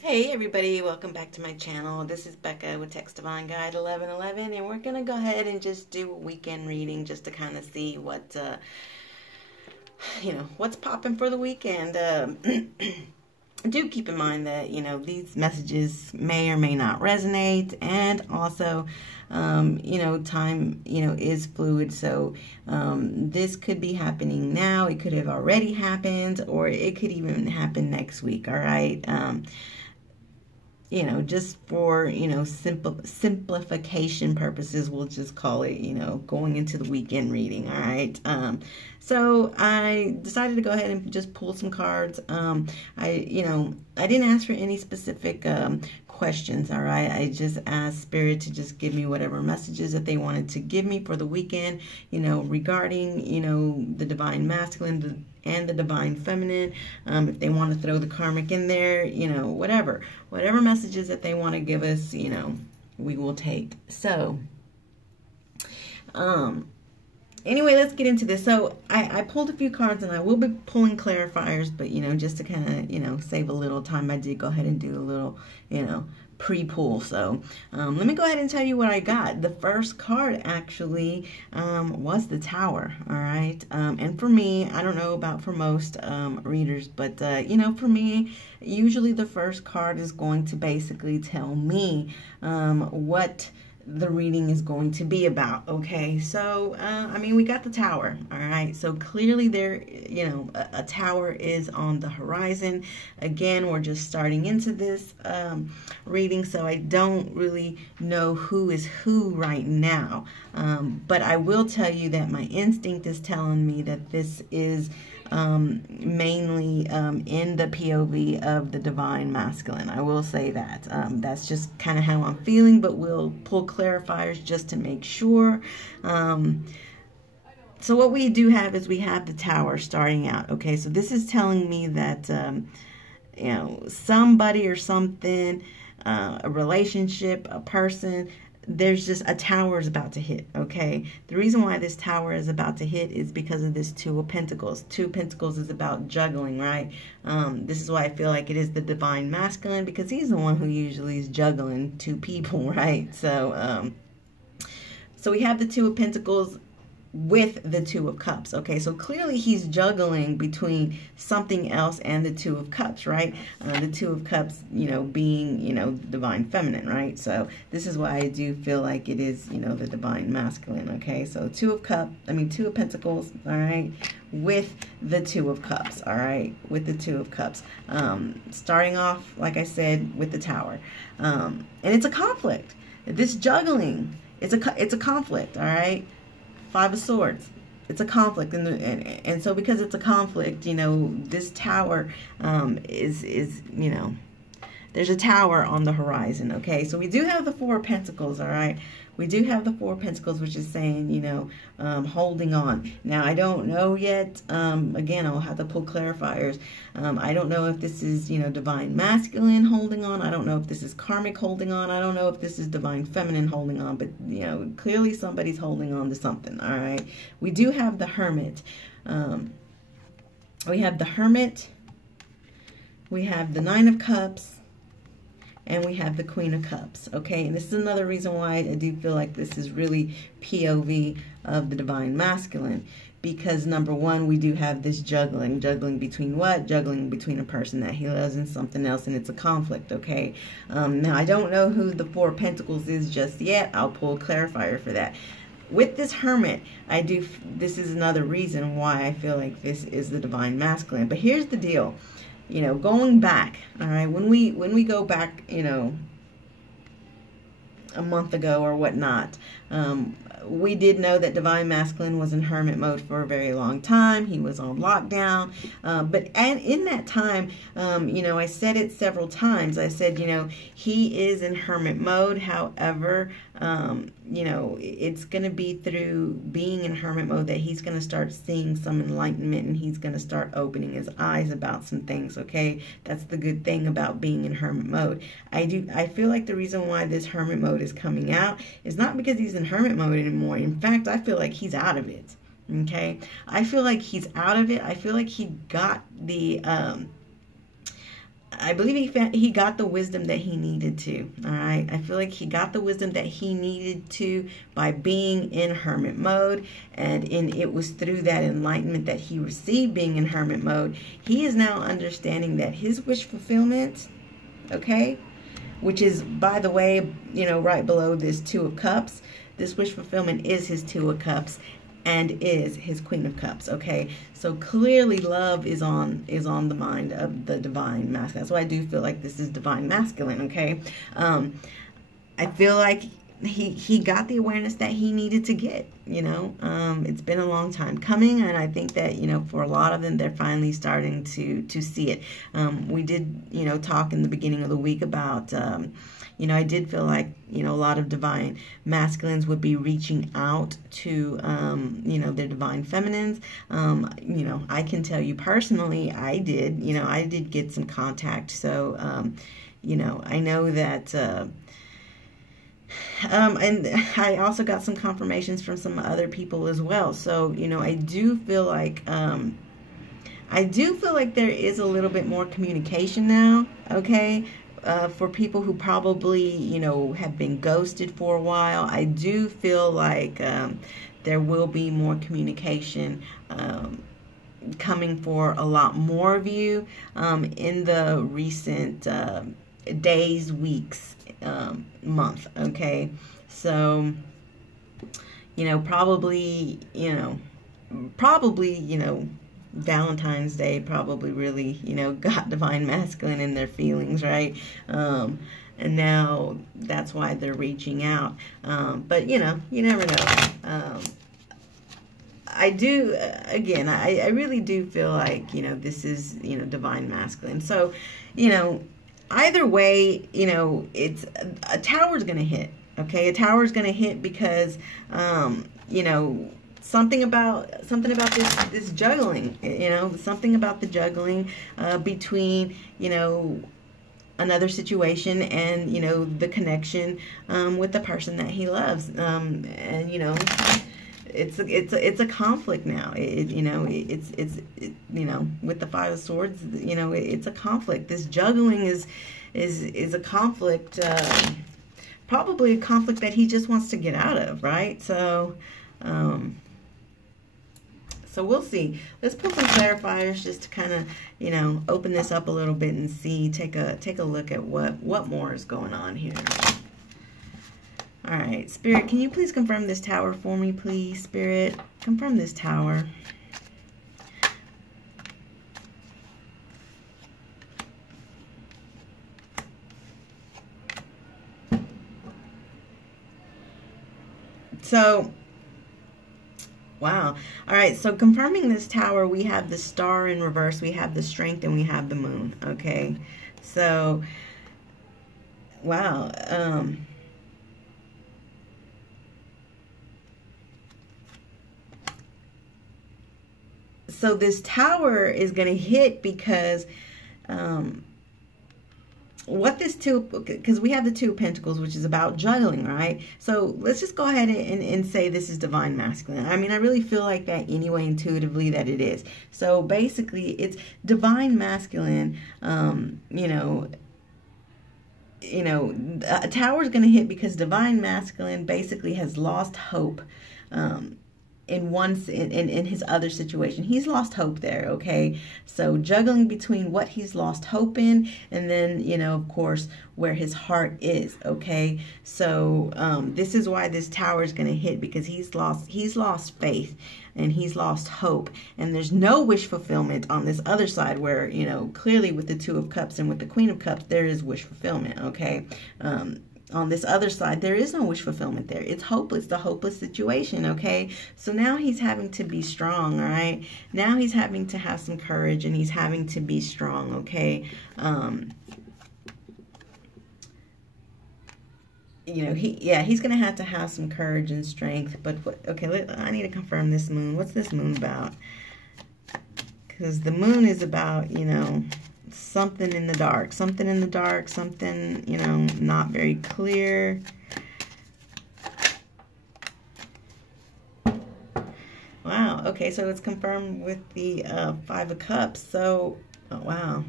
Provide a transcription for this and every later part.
Hey everybody, welcome back to my channel. This is Becca with Text Divine Guide 1111, and we're gonna go ahead and just do a weekend reading just to kind of see what what's popping for the weekend. Do keep in mind that these messages may or may not resonate, and also time is fluid, so this could be happening now, it could have already happened, or it could even happen next week. All right. Just for, simplification purposes, we'll just call it, going into the weekend reading. All right. So I decided to go ahead and just pull some cards. I didn't ask for any specific questions. All right. I just asked Spirit to just give me whatever messages that they wanted to give me for the weekend, regarding, the divine masculine and the divine feminine. If they want to throw the karmic in there, whatever messages that they want to give us, we will take. So, anyway, let's get into this. So I pulled a few cards, and I will be pulling clarifiers, but, just to kind of, save a little time, I did go ahead and do a little, pre-pull. So let me go ahead and tell you what I got. The first card actually was the Tower. All right. And for me, I don't know about for most readers, but for me, usually the first card is going to basically tell me what the reading is going to be about. Okay, so we got the Tower. All right, so clearly there, a tower is on the horizon. Again, we're just starting into this reading, so I don't really know who is who right now, but I will tell you that my instinct is telling me that this is mainly in the POV of the divine masculine. I will say that. That's just kind of how I'm feeling, but we'll pull clarifiers just to make sure. So what we do have is we have the Tower starting out. Okay, so this is telling me that somebody or something, a relationship, a person, there's just a tower is about to hit. Okay, the reason why this tower is about to hit is because of this Two of Pentacles. Two of Pentacles is about juggling, right? This is why I feel like it is the divine masculine, because he's the one who usually is juggling two people, right? So so we have the Two of Pentacles with the Two of Cups. Okay, so clearly he's juggling between something else and the Two of Cups, right? The Two of Cups, being, divine feminine, right? So this is why I do feel like it is, the divine masculine. Okay, so Two of Pentacles, all right, with the Two of Cups, all right, with the Two of Cups. Starting off, like I said, with the Tower, and it's a conflict. This juggling, it's a conflict, all right. Five of Swords. It's a conflict, and so because it's a conflict, this tower is there's a tower on the horizon. Okay, so we do have the Four of Pentacles. All right, we do have the Four of Pentacles, which is saying, holding on. Now, I don't know yet. Again, I'll have to pull clarifiers. I don't know if this is, divine masculine holding on. I don't know if this is karmic holding on. I don't know if this is divine feminine holding on. But, clearly somebody's holding on to something. All right. We do have the Hermit. We have the Hermit. We have the Nine of Cups. And we have the Queen of Cups, okay? And this is another reason why I do feel like this is really POV of the divine masculine. Because, number one, we do have this juggling. Juggling between what? Juggling between a person that he loves and something else, and it's a conflict, okay? Now, I don't know who the Four of Pentacles is just yet. I'll pull a clarifier for that. With this Hermit, this is another reason why I feel like this is the divine masculine. But here's the deal. Going back, all right, when we go back, a month ago or whatnot, we did know that divine masculine was in hermit mode for a very long time. He was on lockdown, and in that time, I said it several times. I said, he is in hermit mode. However, it's going to be through being in hermit mode that he's going to start seeing some enlightenment, and he's going to start opening his eyes about some things. Okay, that's the good thing about being in hermit mode. I feel like the reason why this hermit mode is coming out is not because he's in hermit mode anymore. In fact, I feel like he's out of it. Okay, I feel like he's out of it. I feel like he got the I believe he got the wisdom that he needed to. All right. I feel like he got the wisdom that he needed to by being in hermit mode. And it was through that enlightenment that he received being in hermit mode. He is now understanding that his wish fulfillment, okay, which is, by the way, you know, right below this Two of Cups, this wish fulfillment is his Two of Cups and is his Queen of Cups, okay? So clearly love is on the mind of the divine masculine. That's why I do feel like this is divine masculine, okay? I feel like he got the awareness that he needed to get, you know? It's been a long time coming, and I think that, you know, for a lot of them, they're finally starting to see it. We did, you know, talk in the beginning of the week about, you know, I did feel like, you know, a lot of divine masculines would be reaching out to, you know, their divine feminines. You know, I can tell you personally, I did get some contact. So, you know, I know that, and I also got some confirmations from some other people as well. So, you know, I do feel like there is a little bit more communication now, okay? For people who probably, you know, have been ghosted for a while, I do feel like there will be more communication coming for a lot more of you in the recent days, weeks, month, okay? So, you know, probably, Valentine's Day probably really, you know, got divine masculine in their feelings, right? And now that's why they're reaching out. But, you know, you never know. I do, again, I really do feel like, you know, this is, you know, divine masculine. So, you know, either way, you know, it's a tower's going to hit, okay? A tower's going to hit because, you know, something about this juggling, you know, something about the juggling between, you know, another situation and, you know, the connection with the person that he loves, and, you know, it's a conflict now. You know, it's you know, with the Five of Swords, you know, it's a conflict. This juggling is a conflict, probably a conflict that he just wants to get out of, right? So. So we'll see. Let's pull some clarifiers just to kind of, you know, open this up a little bit and see, take a look at what more is going on here. All right, Spirit, can you please confirm this tower for me, please? Spirit, confirm this tower. So, wow. All right, so confirming this tower, we have the Star in reverse, we have the Strength, and we have the Moon, okay? So, wow. So this tower is going to hit because what this because we have the Two of Pentacles, which is about juggling, right? So let's just go ahead and say this is divine masculine. I mean, I really feel like that anyway, intuitively, that it is. So basically, it's divine masculine, you know, a tower is going to hit because divine masculine basically has lost hope in his other situation. He's lost hope there, okay? So juggling between what he's lost hope in and then, you know, of course, where his heart is, okay? So this is why this tower is going to hit, because he's lost faith and he's lost hope, and there's no wish fulfillment on this other side where, you know, clearly with the Two of Cups and with the Queen of Cups, there is wish fulfillment, okay? On this other side, there is no wish fulfillment there. It's hopeless, the hopeless situation, okay? So now he's having to be strong, all right? Now he's having to have some courage, and he's having to be strong, okay? You know, he's going to have some courage and strength. But, okay, I need to confirm this moon. What's this moon about? Because the moon is about, you know, something in the dark, something, you know, not very clear. Wow, okay, so it's confirmed with the Five of Cups. So, oh, wow.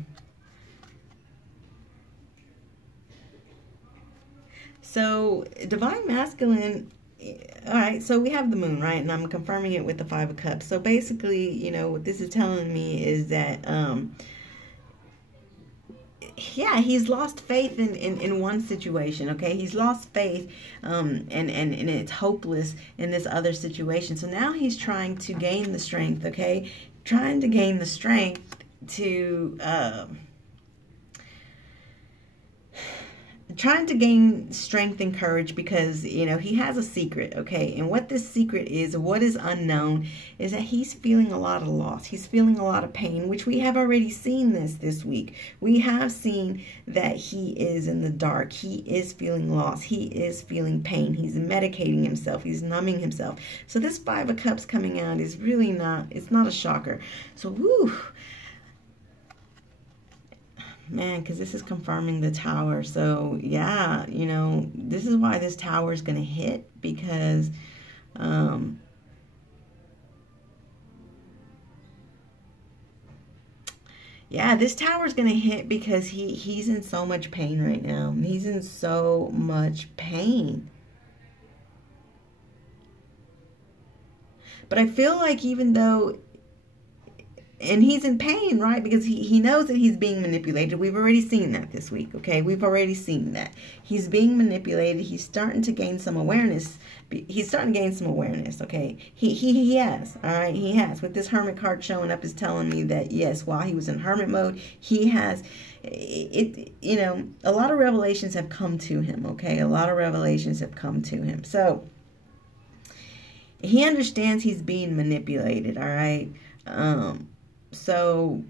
So divine masculine, all right, so we have the moon, right? And I'm confirming it with the Five of Cups. So basically, you know, what this is telling me is that, yeah, he's lost faith in one situation, okay? He's lost faith, and it's hopeless in this other situation. So now he's trying to gain the strength, okay? Trying to gain the strength to... trying to gain strength and courage because, you know, he has a secret, okay? And what this secret is, what is unknown, is that he's feeling a lot of loss. He's feeling a lot of pain, which we have already seen this week. We have seen that he is in the dark. He is feeling loss. He is feeling pain. He's medicating himself. He's numbing himself. So this Five of Cups coming out is really not, it's not a shocker. So, woo. Man, because this is confirming the Tower. So, yeah, you know, this is why this Tower is going to hit, because yeah, this Tower is going to hit because he's in so much pain right now. He's in so much pain. But I feel like even though... And he's in pain, right? Because he knows that he's being manipulated. We've already seen that this week, okay? We've already seen that. He's being manipulated. He's starting to gain some awareness. He's starting to gain some awareness, okay? He has, all right? He has. With this Hermit card showing up is telling me that, yes, while he was in Hermit mode, he has, you know, a lot of revelations have come to him, okay? A lot of revelations have come to him. So, he understands he's being manipulated, all right? So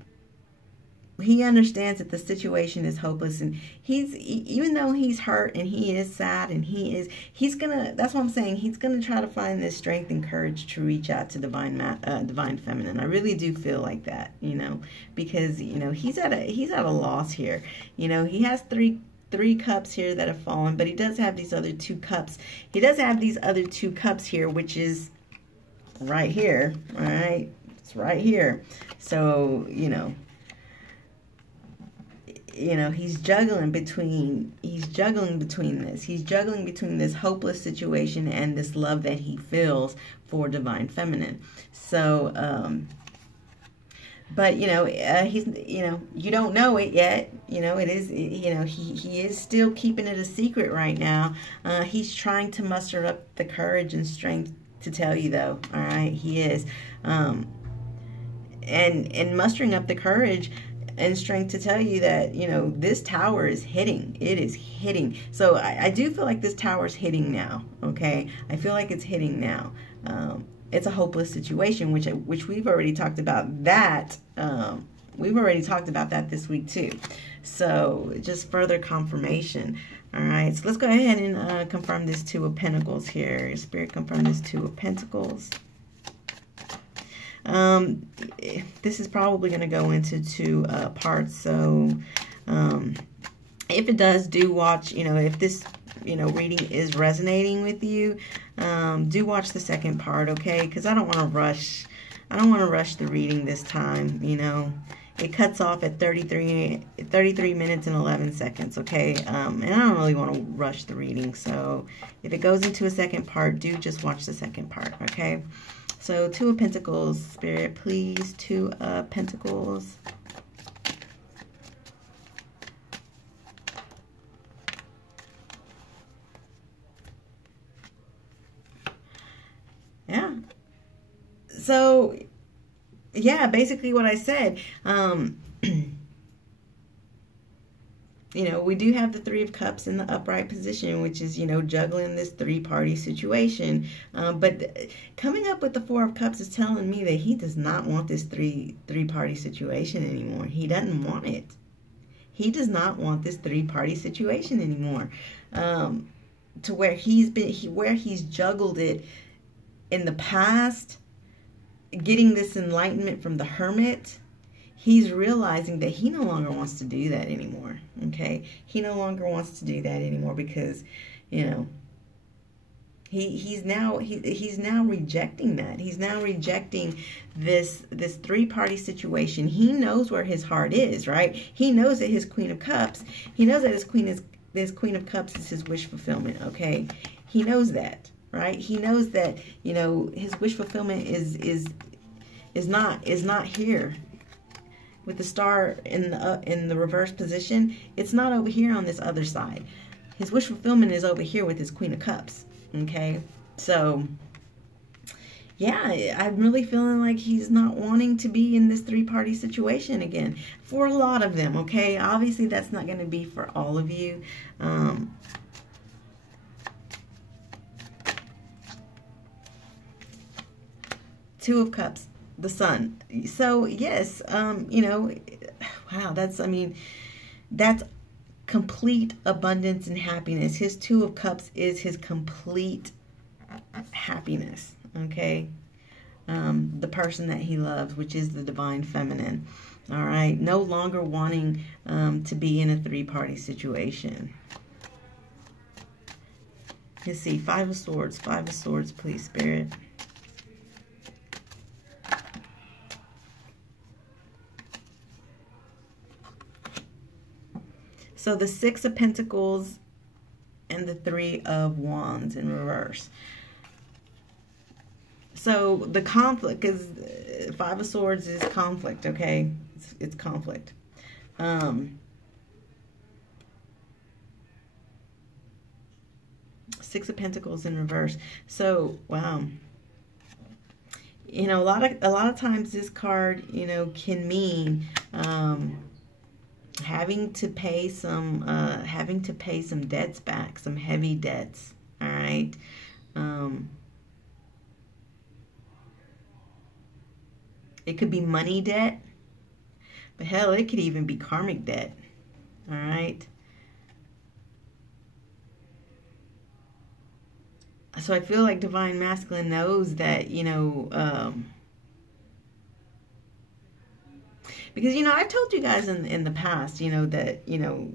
he understands that the situation is hopeless, and even though he's hurt and he is sad and he's gonna, that's what I'm saying, he's gonna try to find this strength and courage to reach out to divine feminine. I really do feel like that, you know, because, you know, he's at a loss here. You know, he has three cups here that have fallen, but he does have these other two cups. He does have these other two cups here, which is right here, all right? It's right here. So, you know, he's juggling between this. He's juggling between this hopeless situation and this love that he feels for divine feminine. So, but, you know, he's, you know, you don't know it yet. You know, it is, you know, he is still keeping it a secret right now. He's trying to muster up the courage and strength to tell you, though. All right, he is. And mustering up the courage and strength to tell you that, you know, this Tower is hitting. It is hitting. So I do feel like this Tower is hitting now, okay? I feel like it's hitting now. It's a hopeless situation, which we've already talked about that. We've already talked about that this week, too. So just further confirmation. All right, so let's go ahead and confirm this Two of Pentacles here. Spirit, confirm this Two of Pentacles. This is probably going to go into two parts. So if it does, do watch, you know, if this, you know, reading is resonating with you, do watch the second part, okay? Because I don't want to rush. I don't want to rush the reading this time, you know. It cuts off at 33 minutes and 11 seconds, okay? And I don't really want to rush the reading. So if it goes into a second part, do just watch the second part, okay? So Two of Pentacles, Spirit, please. Two of Pentacles. Yeah. So, yeah, basically what I said. You know, we do have the Three of Cups in the upright position, which is, you know, juggling this three-party situation. But coming up with the Four of Cups is telling me that he does not want this three-party situation anymore. He doesn't want it. He does not want this three-party situation anymore. To where he's juggled it in the past, getting this enlightenment from the Hermit. He's realizing that he no longer wants to do that anymore, okay? He no longer wants to do that anymore because, you know, he's now rejecting that. He's now rejecting this three-party situation. He knows where his heart is, right? He knows that his Queen of Cups, he knows that his Queen this Queen of Cups is his wish fulfillment, okay? He knows that, right? He knows that, you know, his wish fulfillment is not here. With the Star in the reverse position, it's not over here on this other side. His wish fulfillment is over here with his Queen of Cups, okay? So, yeah, I'm really feeling like he's not wanting to be in this three-party situation again. For a lot of them, okay? Obviously, that's not going to be for all of you. Two of Cups, the Sun. So, yes, you know, wow, that's, I mean, that's complete abundance and happiness. His Two of Cups is his complete happiness, okay? The person that he loves, which is the divine feminine. All right, no longer wanting to be in a three-party situation. Let's see, Five of Swords, please, Spirit. So the Six of Pentacles and the Three of Wands in reverse. So the conflict is, Five of Swords is conflict, okay? It's conflict. Six of Pentacles in reverse. So, wow. You know, a lot of times this card, you know, can mean having to pay some debts back, some heavy debts. All right. It could be money debt, but hell, it could even be karmic debt. All right. So I feel like Divine Masculine knows that, you know, because, you know, I've told you guys in the past, you know, that, you know,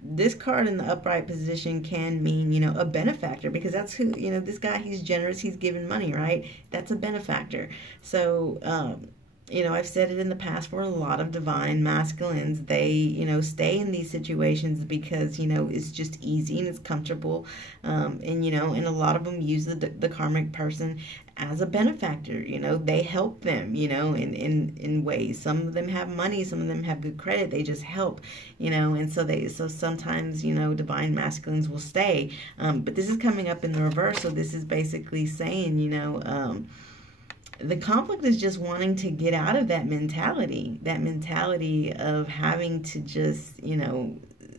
this card in the upright position can mean, you know, a benefactor, because that's who, you know, this guy, he's generous, he's giving money, right? That's a benefactor. So, you know, I've said it in the past, for a lot of divine masculines, they, you know, stay in these situations because, you know, it's just easy and it's comfortable. And, you know, and a lot of them use the karmic person as a benefactor. You know, they help them, you know, in ways. Some of them have money, some of them have good credit, they just help, you know, and so sometimes, you know, divine masculines will stay. But this is coming up in the reverse, so this is basically saying, you know, the conflict is just wanting to get out of that mentality of having to just, you know,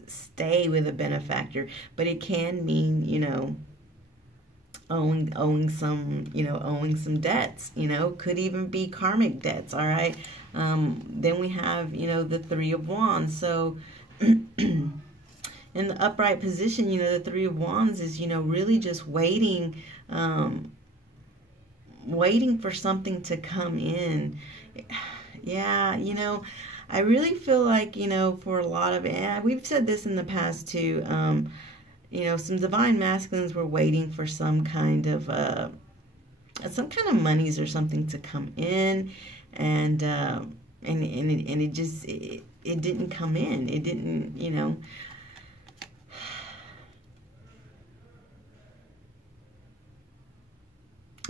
stay with a benefactor. But it can mean, you know, owing some debts, you know, could even be karmic debts. All right. Then we have, you know, the Three of Wands. So in the upright position, you know, the Three of Wands is, you know, really just waiting for something to come in. Yeah, you know, I really feel like, you know, for a lot of, and we've said this in the past too, you know, some divine masculines were waiting for some kind of monies or something to come in, and it just it didn't come in. It didn't, you know.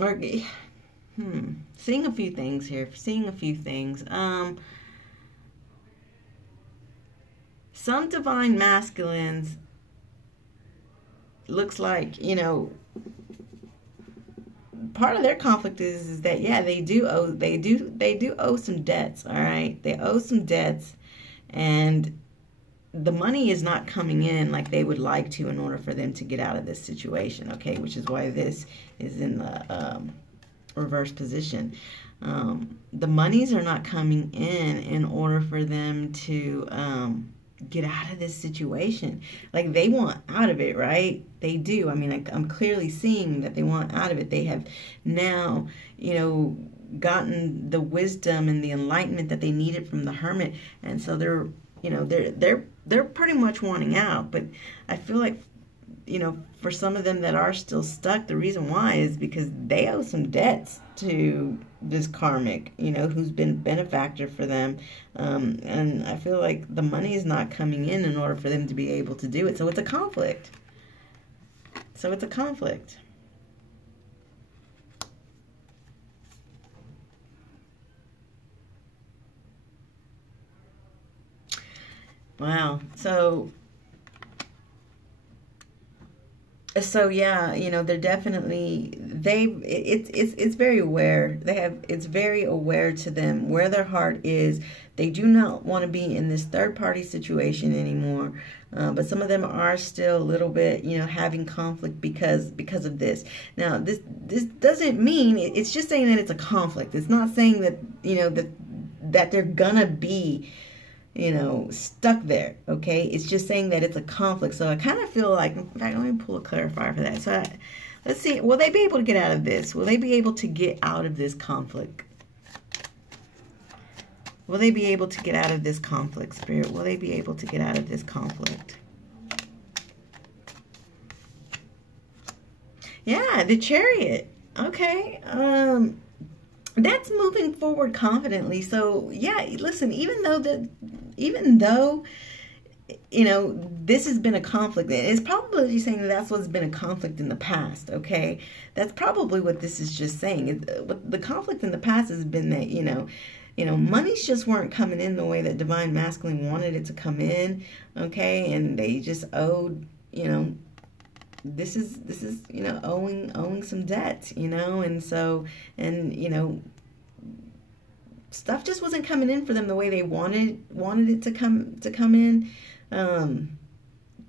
Or, seeing a few things here. Some divine masculines, looks like, you know, part of their conflict is that, yeah, they do owe some debts. All right, they owe some debts, and the money is not coming in like they would like to in order for them to get out of this situation, okay? Which is why this is in the reverse position. The monies are not coming in order for them to get out of this situation. Like, they want out of it, right? They do. I mean, I'm clearly seeing that they want out of it. They have now, you know, gotten the wisdom and the enlightenment that they needed from the Hermit, and so they're, you know, they're pretty much wanting out. But I feel like for some of them that are still stuck, the reason why is because they owe some debts to this karmic, who's been benefactor for them. And I feel like the money is not coming in order for them to be able to do it. So it's a conflict. Wow. So yeah, they're definitely, it's very aware. It's very aware to them where their heart is. They do not want to be in this third party situation anymore. But some of them are still a little bit, having conflict because of this. Now, this doesn't mean, it's just saying that it's a conflict. It's not saying that, that they're gonna be, stuck there, okay? It's just saying that it's a conflict. So I kind of feel like, in fact, let me pull a clarifier for that. So let's see, will they be able to get out of this? Will they be able to get out of this conflict? Will they be able to get out of this conflict, Spirit? Will they be able to get out of this conflict? Yeah, the Chariot. Okay. That's moving forward confidently. So yeah, listen, even though this has been a conflict, it's probably saying that's what's been a conflict in the past, okay? That's probably what this is just saying. The conflict in the past has been that, monies just weren't coming in the way that Divine Masculine wanted it to come in, okay? And they just owed, this is owing some debt, and so, and stuff just wasn't coming in for them the way they wanted it to come in,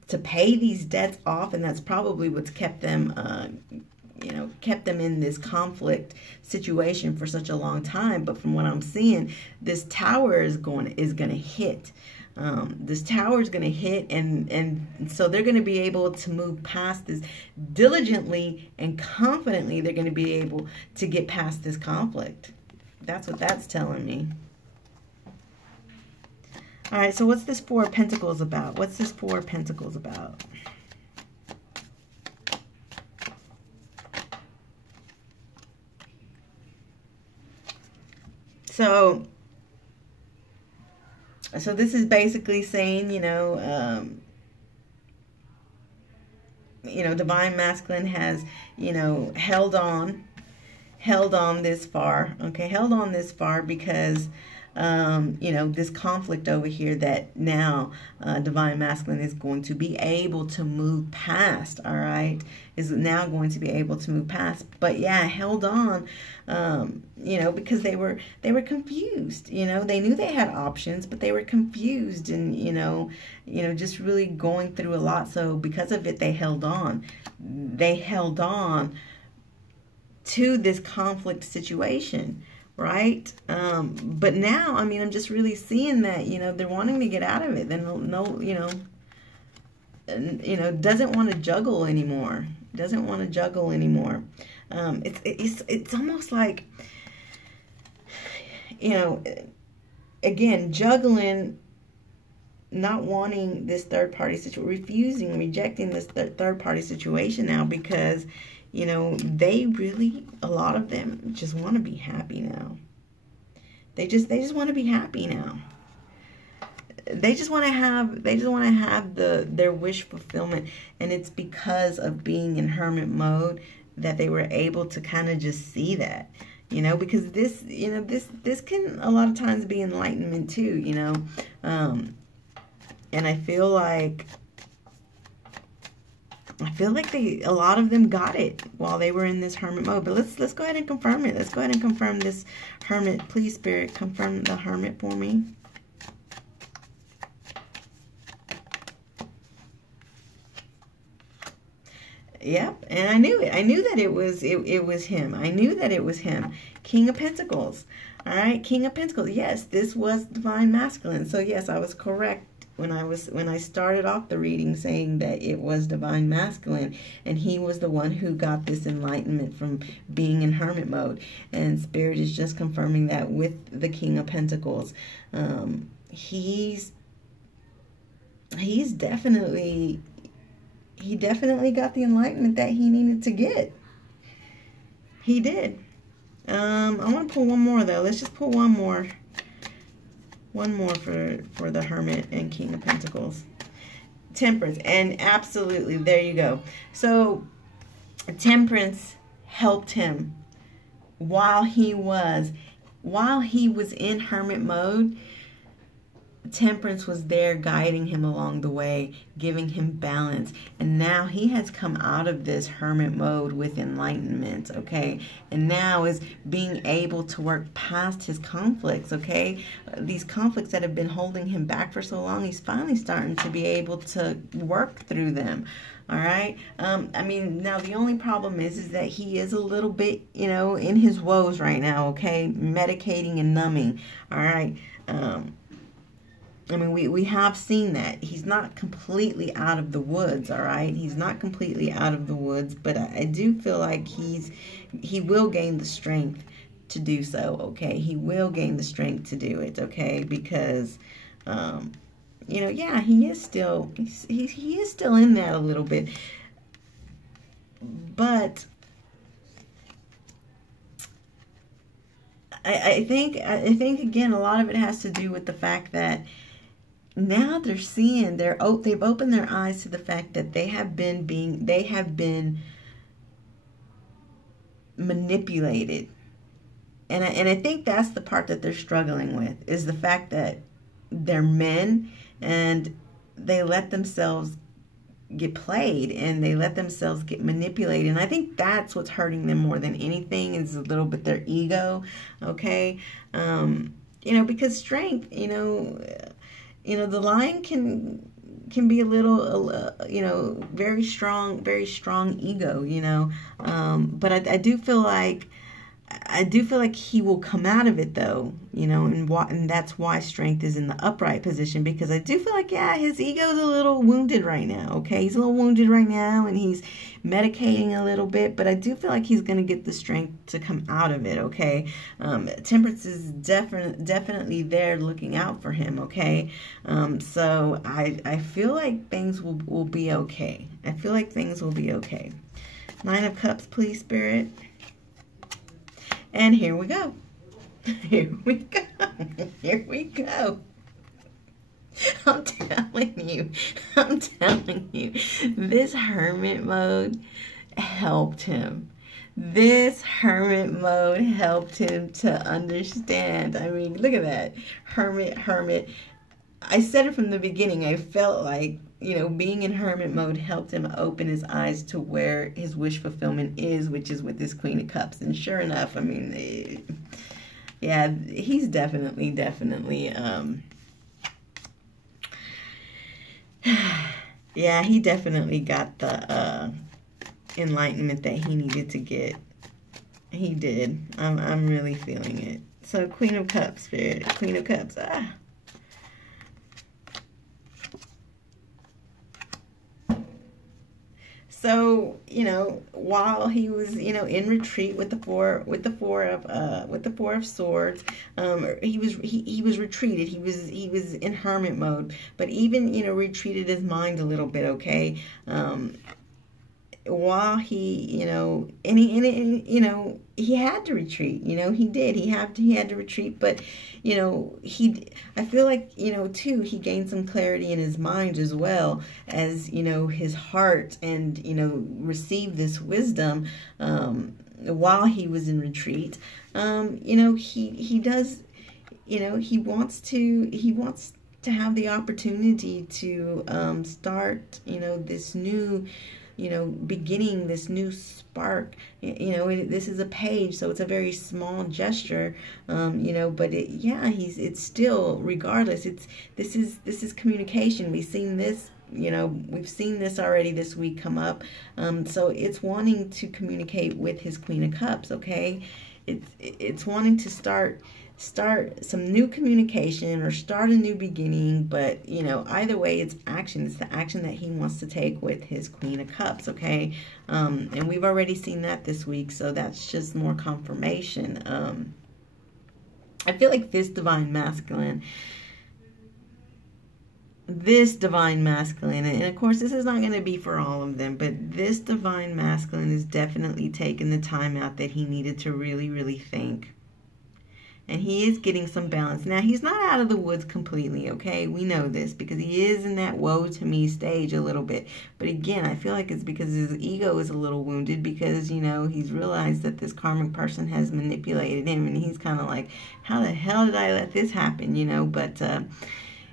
to pay these debts off. And that's probably what's kept them in this conflict situation for such a long time. But from what I'm seeing, this tower is going to hit. This tower is going to hit, and so they're going to be able to move past this diligently and confidently. They're going to be able to get past this conflict. That's what that's telling me. All right, so what's this Four of Pentacles about? What's this Four of Pentacles about? So this is basically saying, Divine Masculine has, held on this far, okay? Held on this far because, this conflict over here that now Divine Masculine is going to be able to move past, all right? Is now going to be able to move past. But yeah, held on, because they were confused, they knew they had options, but they were confused and, just really going through a lot. So because of it, they held on. They held on to this conflict situation, right? But now, I'm just really seeing that, they're wanting to get out of it. Then doesn't want to juggle anymore. Doesn't want to juggle anymore. It's almost like, again, juggling, not wanting this third party situation, rejecting this third party situation now because, they really, a lot of them just want to be happy now. They just want to be happy now. They just want to have their wish fulfillment, and it's because of being in hermit mode that they were able to kind of just see that, because this can a lot of times be enlightenment too, and I feel like a lot of them got it while they were in this hermit mode. But let's go ahead and confirm it. Let's go ahead and confirm this hermit. Please, Spirit, confirm the hermit for me. Yep, and I knew it. I knew that it was him. I knew that it was him. King of Pentacles. All right, King of Pentacles. Yes, this was Divine Masculine. So yes, I was correct when I started off the reading saying that it was Divine Masculine, and he was the one who got this enlightenment from being in hermit mode. And Spirit is just confirming that with the King of Pentacles. He's definitely he definitely got the enlightenment that he needed to get. He did. I want to pull one more though. Let's just pull one more. One more for the Hermit and King of Pentacles. Temperance. And absolutely, there you go. So Temperance helped him while he was in Hermit mode. Temperance was there guiding him along the way, giving him balance. And now he has come out of this Hermit mode with enlightenment, okay? And now is being able to work past his conflicts, okay? These conflicts that have been holding him back for so long, he's finally starting to be able to work through them. All right. I mean, now the only problem is that he is a little bit, you know, in his woes right now, okay? Medicating and numbing. All right. I mean, we have seen that. He's not completely out of the woods, all right? He's not completely out of the woods, but I do feel like he will gain the strength to do so, okay? He will gain the strength to do it, okay? Because, you know, yeah, he is still, he is still in that a little bit. But I think again, a lot of it has to do with the fact that now they're seeing, they've opened their eyes to the fact that they have been manipulated. And I think that's the part that they're struggling with, is the fact that they're men and they let themselves get played and they let themselves get manipulated. And I think that's what's hurting them more than anything, is a little bit their ego, okay? You know, because strength, you know, the lion can be a little, you know, very strong ego, you know. But I do feel like he will come out of it though, you know, and that's why strength is in the upright position, because I do feel like, yeah, his ego's a little wounded right now, okay? He's a little wounded right now and he's medicating a little bit, but I do feel like he's going to get the strength to come out of it, okay? Temperance is definitely there looking out for him, okay? So I feel like things will be okay. I feel like things will be okay. 9 of Cups, please, Spirit. And here we go. Here we go. Here we go. I'm telling you, this Hermit mode helped him. This Hermit mode helped him to understand. I mean, look at that. Hermit. I said it from the beginning. I felt like, you know, being in Hermit mode helped him open his eyes to where his wish fulfillment is, which is with this Queen of Cups. And sure enough, I mean, yeah, he's definitely, yeah, he definitely got the enlightenment that he needed to get. He did. I'm really feeling it. So Queen of Cups, Spirit. Queen of Cups. So, you know, while he was, you know, in retreat with the four of swords, he was retreated. He was in Hermit mode, but even, you know, retreated his mind a little bit, okay? While he, you know, and you know, he had to retreat, you know, he did. He had to retreat, but, you know, I feel like, you know, too, he gained some clarity in his mind as well as, you know, his heart, and, you know, received this wisdom while he was in retreat. You know, he does, you know, he wants to have the opportunity to start, you know, this new, you know, beginning, this new spark. You know, this is a page, so it's a very small gesture, you know, but it's still, regardless, this is communication. We've seen this, you know, we've seen this already this week come up. So it's wanting to communicate with his Queen of Cups, okay? It's wanting to start some new communication or start a new beginning, but, you know, either way, it's action. It's the action that he wants to take with his Queen of Cups, okay? And we've already seen that this week, so that's just more confirmation. I feel like this Divine Masculine, this divine masculine, and of course this is not going to be for all of them, but this divine masculine is definitely taking the time out that he needed to really think. And he is getting some balance. Now, he's not out of the woods completely, okay? We know this because he is in that woe to me stage a little bit. But again, I feel like it's because his ego is a little wounded because, you know, he's realized that this karmic person has manipulated him. And he's kind of like, how the hell did I let this happen, you know? But,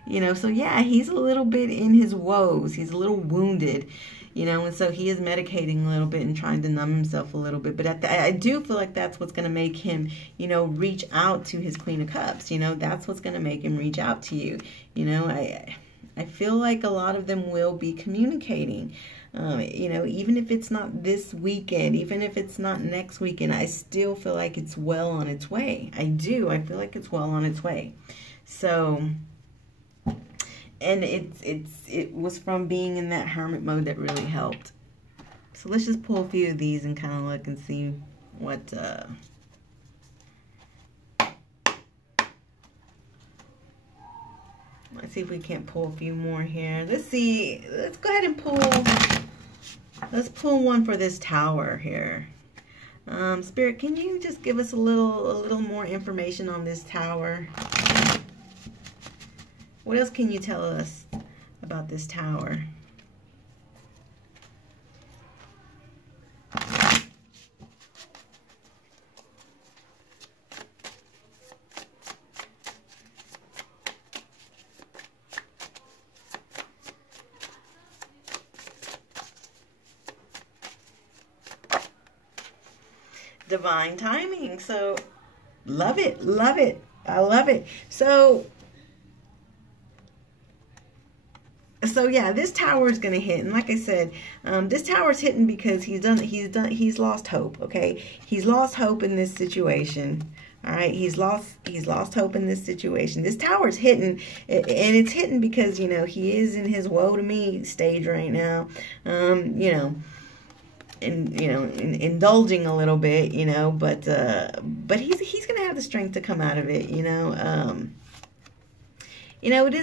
you know, so yeah, he's a little bit in his woes. He's a little wounded. You know, and so he is medicating a little bit and trying to numb himself a little bit. But I do feel like that's what's going to make him, you know, reach out to his Queen of Cups. You know, that's what's going to make him reach out to you. You know, I feel like a lot of them will be communicating. You know, even if it's not this weekend, even if it's not next weekend, I still feel like it's well on its way. I do. I feel like it's well on its way. So... and it was from being in that hermit mode that really helped. So let's just pull a few of these and kind of look and see what let's see if we can't pull a few more here. Let's see. Let's go ahead and let's pull one for this tower here. Spirit, can you just give us a little more information on this tower? What else can you tell us about this tower? Divine timing. So, love it. Love it. I love it. So yeah, this tower is going to hit, and like I said, this tower is hitting because he's lost hope. Okay, he's lost hope in this situation. All right, he's lost hope in this situation. This tower is hitting, and it's hitting because, you know, he is in his woe to me stage right now. You know, and indulging a little bit, you know, but he's going to have the strength to come out of it, you know. You know, it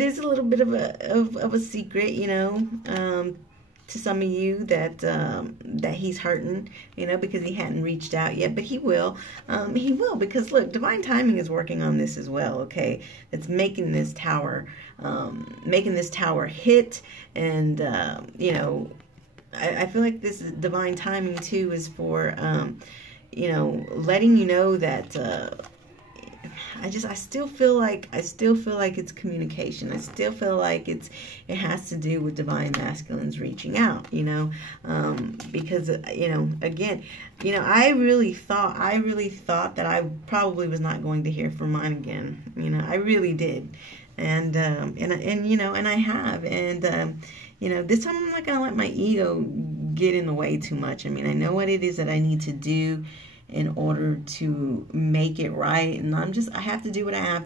is a little bit of a secret, you know, to some of you that he's hurting, you know, because he hadn't reached out yet, but he will because look, divine timing is working on this as well. Okay, it's making this tower hit, and you know, I feel like this divine timing too is for you know, letting you know that. I still feel like it's communication. I still feel like it has to do with divine masculines reaching out, you know, because, you know, again, you know, I really thought that I probably was not going to hear from mine again. You know, I really did. And you know, and I have, and, you know, this time I'm not going to let my ego get in the way too much. I mean, I know what it is that I need to do in order to make it right, and I have to do what I have